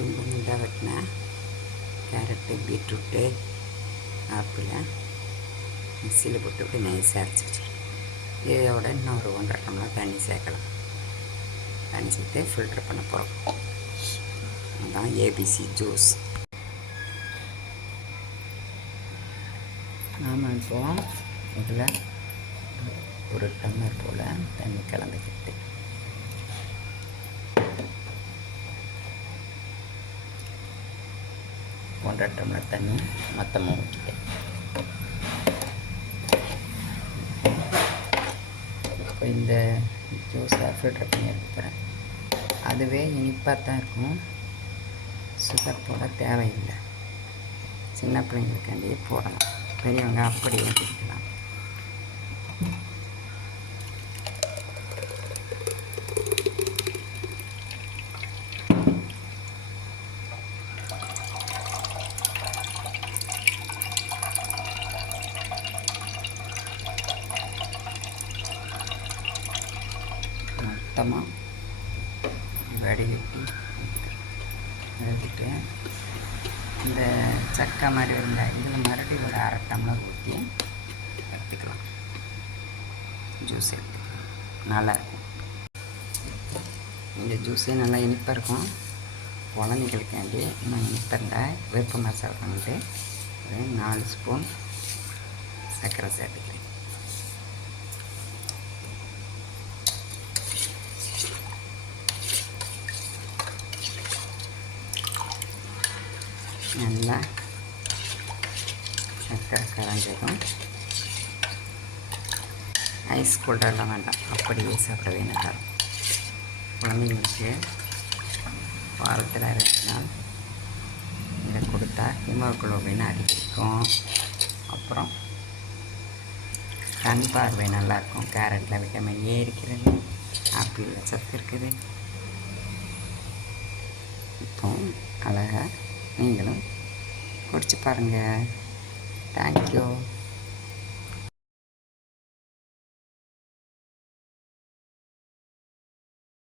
துண்டு துண்டாக வெட்டின கேரட்டு, பீட்ரூட்டு, ஆப்பிளை மிக்சியில் போட்டு இப்படி நைஸாக அரைச்சி வச்சுருக்கேன். இதோட இன்னும் ஒரு 1.5 டம்ளர் தண்ணி சேர்க்கலாம். தண்ணி சேர்த்து ஃபில்ட்ரு பண்ண போகிறோம். அதுதான் ஏபிசி ஜூஸ். நாம் இப்போ இதில் ஒரு டம்ளர் போல் தண்ணி கலந்துக்கிட்டு ஒன்றரை டம்ளர் தண்ணி மொத்தமாக ஊற்றிட்டேன். இப்போ இந்த ஜூஸை ஃபில்டர் பண்ணி எடுத்துக்கிறேன். அதுவே இனிப்பாக தான் இருக்கும், சுகர் போட தேவையில்லை. சின்ன பிள்ளைங்களுக்காண்டி போடலாம், பெரியவங்க அப்படியே குடிக்கலாம். மொத்தமாக வடிகட்டி எடுத்துட்டு இந்த சக்கை மாதிரி இருந்தால் இதில் மறுபடியும் ஒரு 1/2 டம்ளர் ஊற்றி எடுத்துக்கலாம். ஜூஸ் எடுத்துக்கலாம், நல்லாயிருக்கும். இந்த ஜூஸே நல்லா இனிப்பாக இருக்கும். குழந்தைகளுக்காண்டி இன்னும் இனிப்பாக இருந்தால் வேப்ப மசாலா பண்ணிட்டு ஒரு 4 ஸ்பூன் சர்க்கரை சேர்த்துக்கிறேன். நல்லா சர்க்கரை கரைஞ்சதும் ஐஸ் கூல்டெல்லாம் வேண்டாம், அப்படியே சாப்பிடவே நல்லா. குழந்தைங்களுக்கு வாரத்தில் 2 நாள் இதை கொடுத்தா ஹீமோகுளோபின் அதிகரிக்கும். அப்புறம் கண் பார்வை நல்லாயிருக்கும். கேரட்டில் விட்டமின் ஏ இருக்கிறது, ஆப்பிளில் சத்து இருக்குது. இப்போ அழகாக நீங்களும் குடிச்சு பாருங்கள். தேங்க்யூ.